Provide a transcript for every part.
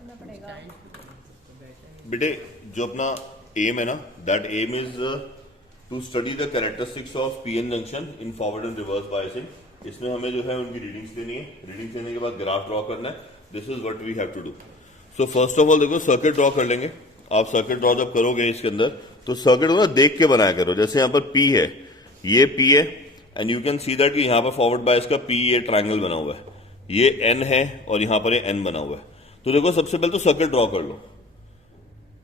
करना पड़ेगा। बेटे जो अपना एम है ना, that aim is to study the characteristics of PN junction in forward and reverse biasing. इसमें हमें जो है उनकी रीडिंग्स लेनी है, रीडिंग्स लेने के बाद ग्राफ ड्रॉ करना है। This is what we have to do. So first of all देखो सर्किट ड्रॉ कर लेंगे। आप सर्किट ड्रॉ जब करोगे इसके अंदर तो सर्किट को ना देख के बनाया करो। जैसे यहां पर पी है, ये पी है and you can see that कि यहां पर फॉरवर्ड बायस का पी ये ट्रायंगल बना हुआ है, ये एन है और यहां पर ये एन बना हुआ है। तो देखो सबसे पहले तो सर्किट ड्रॉ कर लो।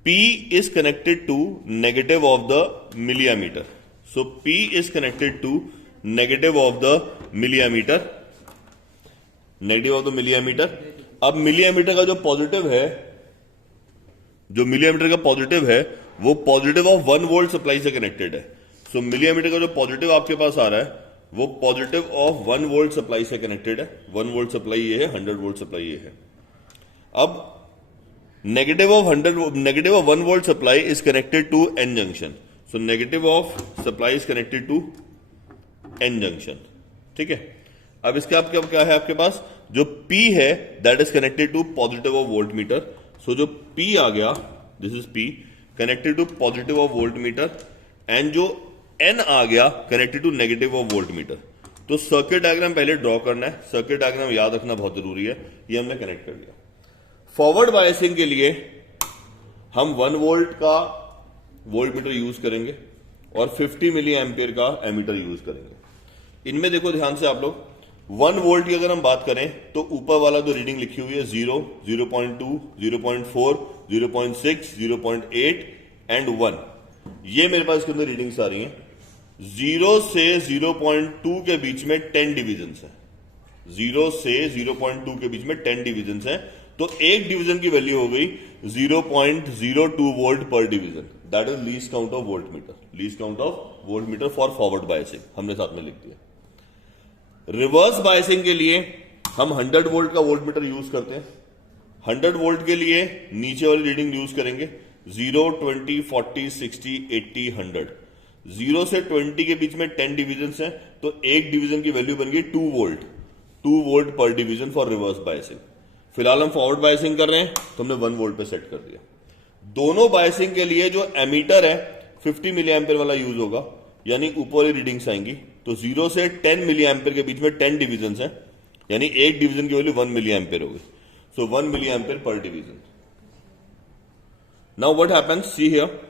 P is connected to negative of the milliammeter. So P is connected to negative of the milliammeter. Negative of the milliammeter. अब milliammeter का जो पॉजिटिव है, जो milliammeter का पॉजिटिव है वो पॉजिटिव ऑफ 1 वोल्ट सप्लाई से कनेक्टेड है। सो milliammeter का जो पॉजिटिव आपके पास आ रहा है वो पॉजिटिव ऑफ 1 वोल्ट सप्लाई से कनेक्टेड है। 1 वोल्ट सप्लाई ये है, 100 वोल्ट सप्लाई ये है। अब negative of 1 volt supply is connected to n junction. So negative of supply is connected to n junction. ठीक है। अब इसके आप क्या है आपके पास जो P है that is connected to positive of voltmeter. So जो P आ गया, this is P connected to positive of voltmeter and जो N आ गया connected to negative of voltmeter. तो सर्किट डायग्राम पहले ड्रॉ करना है। सर्किट डायग्राम याद रखना बहुत जरूरी है। ये हमने कनेक्ट कर दिया। फॉरवर्ड बायसिंग के लिए हम 1 वोल्ट का वोल्ट मीटर यूज करेंगे और 50 मिली एम्पियर का एमीटर यूज करेंगे। इनमें देखो ध्यान से आप लोग, 1 वोल्ट की अगर हम बात करें तो ऊपर वाला जो रीडिंग लिखी हुई है 0, 0.2, 0.4, 0.6, 0.8 एंड 1, ये मेरे पास इसके अंदर रीडिंग्स आ रही हैं। 0 से 0.2 के बीच में 10 डिविजन है। 0 से 0.2 के बीच में 10 डिविजन है। तो एक डिवीजन की वैल्यू हो गई 0.02 वोल्ट पर division. That is least count of volt metre. Least count of volt metre for forward biasing हमने साथ में लिख दिया। रिवर्स बायसिंग के लिए हम 100 वोल्ट का वोल्ट मीटर यूज करते हैं। 100 वोल्ट के लिए नीचे वाली रीडिंग यूज करेंगे 0, 20, 40, 60, 80, 100। 0 से 20 के बीच में 10 डिवीजन है तो एक डिवीजन की वैल्यू बन गई 2 वोल्ट। 2 वोल्ट पर डिवीजन फॉर रिवर्स बायसिंग। फिलहाल हम फॉरवर्ड बायसिंग कर रहे हैं तो हमने 1 वोल्ट पे सेट कर दिया। दोनों बायसिंग के लिए जो एमीटर है 50 मिली एम्पियर वाला यूज होगा, यानी ऊपर वाली रीडिंग्स आएंगी। तो 0 से 10 मिली एम्पियर के बीच में 10 डिवीजन है, यानी एक डिवीजन की वैल्यू 1 मिली एम्पियर होगी। सो 1 milli ampere per division. Now what happens, see here,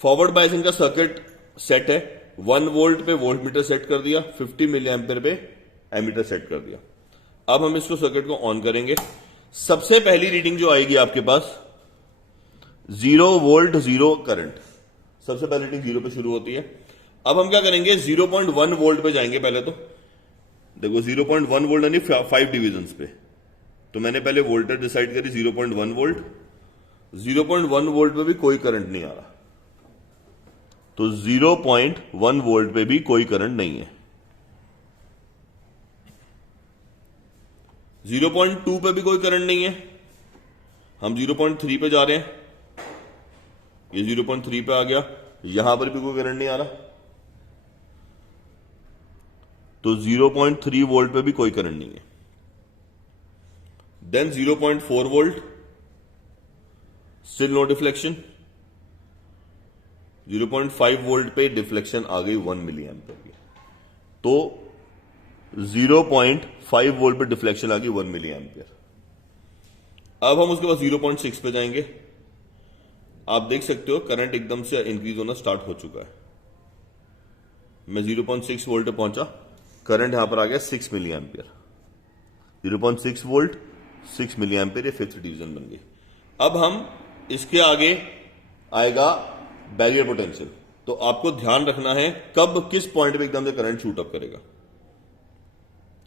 forward biasing का सर्किट सेट है। 1 वोल्ट पे वोल्ट मीटर सेट कर दिया, 50 मिली एम्पियर पे एमीटर सेट कर दिया। अब हम इसको सर्किट को ऑन करेंगे। सबसे पहली रीडिंग जो आएगी आपके पास 0 वोल्ट 0 करंट। सबसे पहली रीडिंग 0 पे शुरू होती है। अब हम क्या करेंगे 0.1 वोल्ट पे जाएंगे। पहले तो देखो 0.1 वोल्ट यानी 5 डिविजन्स पे। तो मैंने पहले वोल्टेज डिसाइड करी 0.1 वोल्ट। 0.1 वोल्ट पे भी कोई करंट नहीं आ रहा, तो 0.1 वोल्ट पे भी कोई करंट नहीं है। 0.2 पे भी कोई करंट नहीं है। हम 0.3 पे जा रहे हैं, ये 0.3 पे आ गया, यहां पर भी कोई करंट नहीं आ रहा, तो 0.3 वोल्ट पे भी कोई करंट नहीं है। Then 0.4 volt, still no deflection. 0.5 volt पे डिफ्लेक्शन आ गई 1 मिली एम्पियर की। तो 0.5 वोल्ट पे डिफ्लेक्शन आ गई 1 मिली एम्पियर। अब हम उसके बाद 0.6 पे जाएंगे। आप देख सकते हो करंट एकदम से इंक्रीज होना स्टार्ट हो चुका है। मैं 0.6 वोल्ट पे पहुंचा, करंट यहां पर आ गया 6 milli ampere. 0.6 volt 6 milli ampere, ये फिफ्थ डिवीजन बन गई। अब हम इसके आगे आएगा बैरियर पोटेंशियल। तो आपको ध्यान रखना है कब किस पॉइंट पे एकदम से करंट शूट अप करेगा।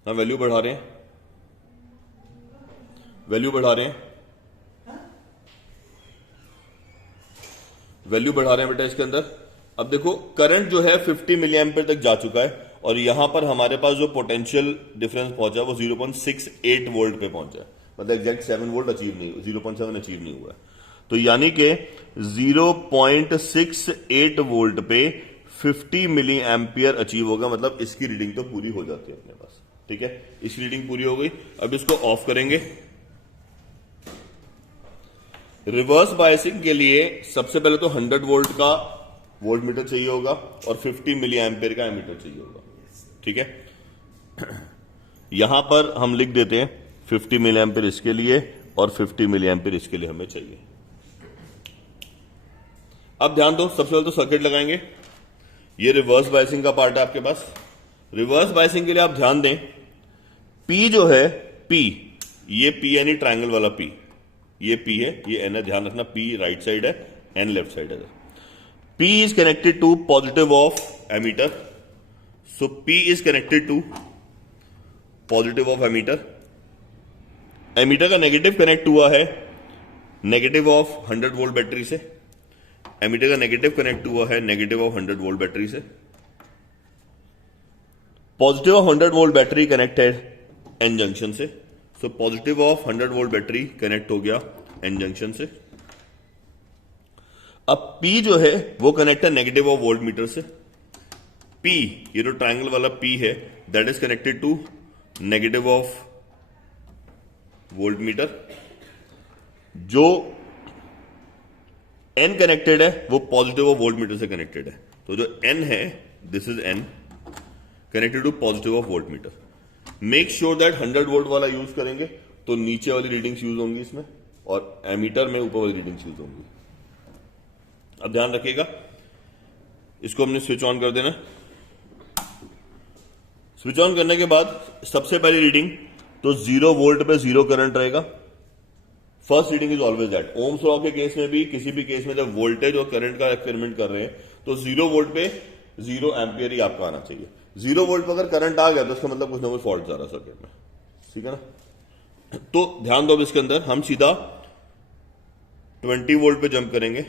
हम वैल्यू बढ़ा रहे हैं, वैल्यू बढ़ा रहे हैं, वैल्यू बढ़ा रहे हैं बेटा इसके अंदर। अब देखो करंट जो है 50 मिली एम्पियर तक जा चुका है और यहां पर हमारे पास जो पोटेंशियल डिफरेंस पहुंचा वो 0.68 वोल्ट पे पहुंचा है। मतलब एग्जैक्ट 7 वोल्ट अचीव नहीं, 0.7 अचीव नहीं हुआ है। तो यानी कि 0.68 वोल्ट पे 50 मिली एम्पियर अचीव होगा। मतलब इसकी रीडिंग तो पूरी हो जाती है अपने पास। ठीक है, इसकी रीडिंग पूरी हो गई। अब इसको ऑफ करेंगे। रिवर्स बायसिंग के लिए सबसे पहले तो 100 वोल्ट का वोल्ट मीटर चाहिए होगा और 50 मिली एम्पेयर का एमीटर चाहिए होगा। ठीक है, यहां पर हम लिख देते हैं 50 मिली एम्पेयर इसके लिए और 50 मिली एम्पेयर इसके लिए हमें चाहिए। अब ध्यान दो, सबसे पहले तो सर्किट लगाएंगे। ये रिवर्स बायसिंग का पार्ट है आपके पास। रिवर्स बायसिंग के लिए आप ध्यान दें, P जो है, P, ये P यानी ट्रायंगल वाला P, ये P है, ये N है, ध्यान रखना, P राइट साइड है, N लेफ्ट साइड है। P is connected to positive of ammeter, so P is connected to positive of ammeter। Ammeter का नेगेटिव कनेक्ट हुआ है नेगेटिव ऑफ 100 वोल्ट बैटरी से, एमीटर का नेगेटिव कनेक्ट हुआ है negative of 100 volt battery से। Positive of 100 volt battery connected N junction से, so positive of 100 volt battery connect हो गया एन जंक्शन से। अब P जो है वो कनेक्ट है नेगेटिव ऑफ वोल्ट मीटर से। P, ये जो ट्रायंगल वाला P है, that is connected to negative of volt meter. जो N कनेक्टेड है वो पॉजिटिव ऑफ वोल्ट मीटर से कनेक्टेड है, तो जो N है, this is N connected to positive of volt meter. Make sure that 100 volt वाला यूज करेंगे तो नीचे वाली रीडिंग्स यूज होंगी इसमें, और एमीटर में ऊपर वाली रीडिंग्स यूज होंगी। अब ध्यान रखिएगा, इसको हमने स्विच ऑन कर देना। स्विच ऑन करने के बाद सबसे पहली रीडिंग तो 0 वोल्ट पे 0 करंट रहेगा। First reading is always that. Ohm's law के केस में भी, किसी भी केस में जब वोल्टेज और करंट का एक्सपेरिमेंट कर रहे हैं तो 0 वोल्ट पे 0 एम्पियर ही आपका आना चाहिए। 0 वोल्ट पर अगर करंट आ गया तो उसका मतलब कुछ ना कुछ फॉल्ट जा रहा है सर्किट में, ठीक है ना। तो ध्यान दो, अब इसके अंदर हम सीधा 20 वोल्ट पे जंप करेंगे।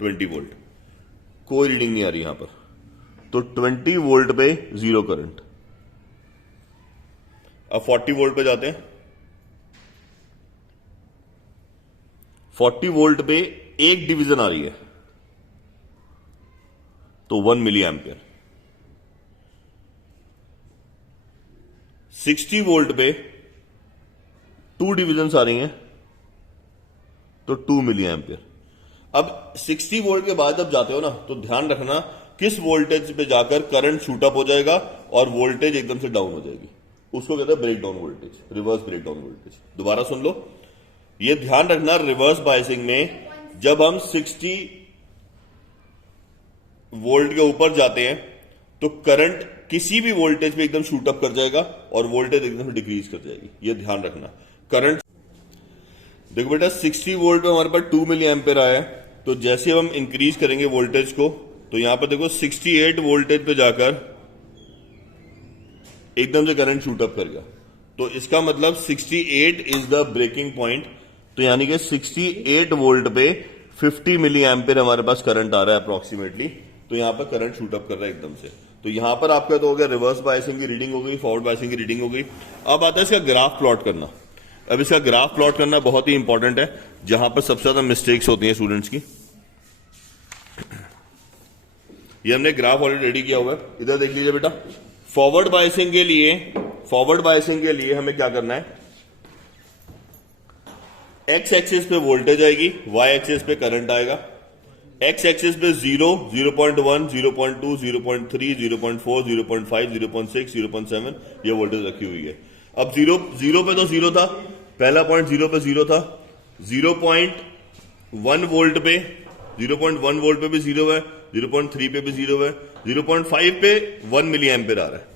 20 वोल्ट, कोई रीडिंग नहीं आ रही यहां पर, तो 20 वोल्ट पे 0 करंट। अब 40 वोल्ट पे जाते हैं। 40 वोल्ट पे एक डिवीजन आ रही है तो 1 मिली एम्पियर। 60 वोल्ट पे 2 डिवीजन आ रही हैं तो 2 मिली एम्पियर। अब 60 वोल्ट के बाद जब जाते हो ना तो ध्यान रखना किस वोल्टेज पे जाकर करंट शूट अप हो जाएगा और वोल्टेज एकदम से डाउन हो जाएगी, उसको कहते हैं break down voltage, reverse break down voltage. दोबारा सुन लो, ये ध्यान रखना, रिवर्स बायसिंग में जब हम 60 वोल्ट के ऊपर जाते हैं तो करंट किसी भी वोल्टेज पे एकदम शूट अप कर जाएगा और वोल्टेज एकदम से डिक्रीज कर जाएगी, ये ध्यान रखना। करंट देखो बेटा, 60 वोल्ट पे हमारे पास 2 मिली एम्पियर आया है, तो जैसे हम इंक्रीज करेंगे वोल्टेज को तो यहां पर देखो 68 वोल्टेज पे जाकर एकदम से करंट शूट अप कर गया, तो इसका मतलब 68 इज द ब्रेकिंग पॉइंट। तो यानी कि 68 वोल्ट पे 50 मिली एम्पियर हमारे पास करंट आ रहा है अप्रोक्सीमेटली, तो यहां पर करंट शूट अप कर रहा है एकदम से। तो यहां पर आपका तो हो गया रिवर्स बायसिंग की रीडिंग हो गई, फॉरवर्ड बायसिंग की रीडिंग हो गई। अब आता है इसका ग्राफ प्लॉट करना। अब इसका ग्राफ प्लॉट करना बहुत ही इंपॉर्टेंट है, जहां पर सबसे ज्यादा मिस्टेक्स होती हैं स्टूडेंट्स की। ये हमने ग्राफ ऑलरेडी रेडी किया हुआ है, इधर देख लीजिए बेटा। फॉरवर्ड बायसिंग के लिए हमें क्या करना है, एक्स एक्सिस पे वोल्टेज आएगी, वाई एक्सिस पे करंट आएगा। एक्स एक्सिस पे 0, 0.1, 0.2, 0.3, 0.4, 0.5, 0.6, 0.7 ये वोल्टेज रखी हुई है। अब 0 पे तो 0 था, पहला पॉइंट 0 पे 0 था। 0.1 वोल्ट पे 0.1 वोल्ट पे भी 0 है, 0.3 पे भी 0 है, 0.5 पे 1 मिली एम्पियर आ रहा है,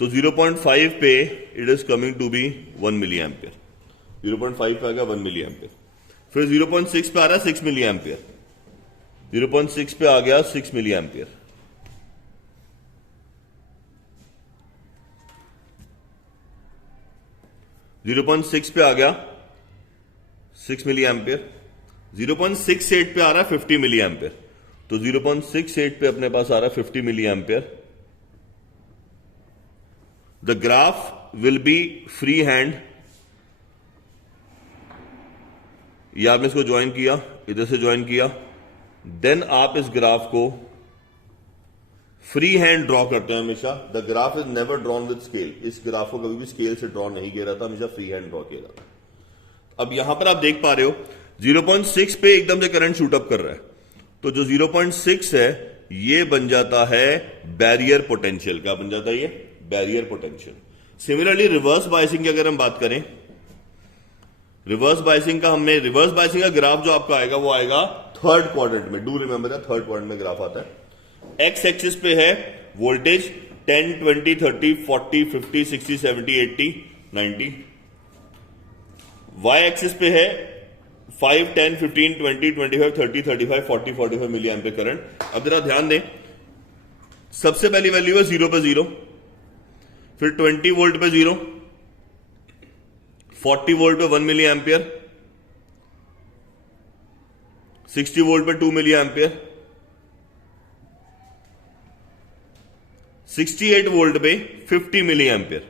तो 0.5 पे it is coming to be 1 milli ampere. 0.5 पे आ गया 1 मिली एम्पियर। फिर 0.6 पे आ रहा है 6 मिली एम्पियर, 0.6 पे आ गया 6 मिली एम्पियर। जीरो 0.6 पे आ गया 6 मिली एम्पियर। 0.68 पे आ रहा है 50 मिली एम्पियर, तो 0.68 पे अपने पास आ रहा है 50 milli ampere. The graph will be free hand, या आपने इसको ज्वाइन किया, इधर से ज्वाइन किया, देन आप इस ग्राफ को फ्री हैंड ड्रॉ करते हैं हमेशा। The graph is never drawn with scale, इस ग्राफ को कभी भी स्केल से ड्रॉ नहीं किया जाता, हमेशा फ्री हैंड ड्रॉ किया जाता है। अब यहां पर आप देख पा रहे हो 0.6 पे एकदम से करंट शूट अप कर रहा है, तो जो 0.6 है ये बन जाता है बैरियर पोटेंशियल। क्या बन जाता है? ये barrier potential. Similarly reverse biasing की अगर हम बात करें, रिवर्स बायसिंग का ग्राफ जो आपका आएगा वो आएगा थर्ड क्वाड्रेंट में। Do remember that, third quadrant में ग्राफ आता है। एक्स एक्सिस पे है वोल्टेज 10, 20, 30, 40, 50, 60, 70, 80, 90। वाई एक्सिस पे है 5, 10, 15, 20, 25, 30, 35, 40, 45 मिली एम्पियर करंट। अब जरा ध्यान दें, सबसे पहली वैल्यू है 0 पे 0, फिर 20 वोल्ट पे 0, 40 वोल्ट पे 1 मिली एम्पियर, 60 वोल्ट पे 2 मिली एम्पियर, 68 वोल्ट पे 50 milli ampere.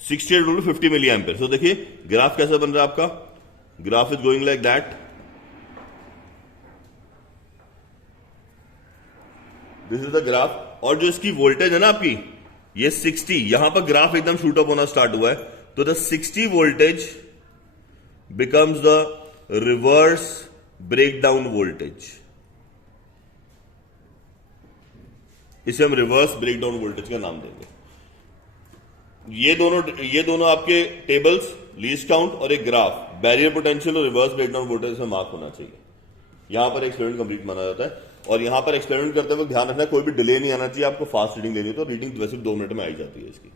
$68 volt 50 milli ampere. तो देखिए ग्राफ कैसा बन रहा है आपका, graph is going like that. This is the graph, और जो इसकी वोल्टेज है ना आपकी ये 60, यहां पर ग्राफ एकदम शूट अप होना स्टार्ट हुआ है, तो the 60 voltage becomes the reverse breakdown voltage. इसे हम रिवर्स ब्रेकडाउन वोल्टेज का नाम देंगे। ये दोनों आपके टेबल्स, लीस्ट काउंट और एक ग्राफ, बैरियर पोटेंशियल और रिवर्स ब्रेकडाउन वोल्टेज से मार्क होना चाहिए। यहां पर एक्सपेरिमेंट कंप्लीट माना जाता है, और यहां पर एक्सपेरिमेंट करते हुए ध्यान रखना कोई भी डिले नहीं आना चाहिए। आपको फास्ट रीडिंग लेनी है तो रीडिंग वैसे 2 मिनट में आई जाती है इसकी।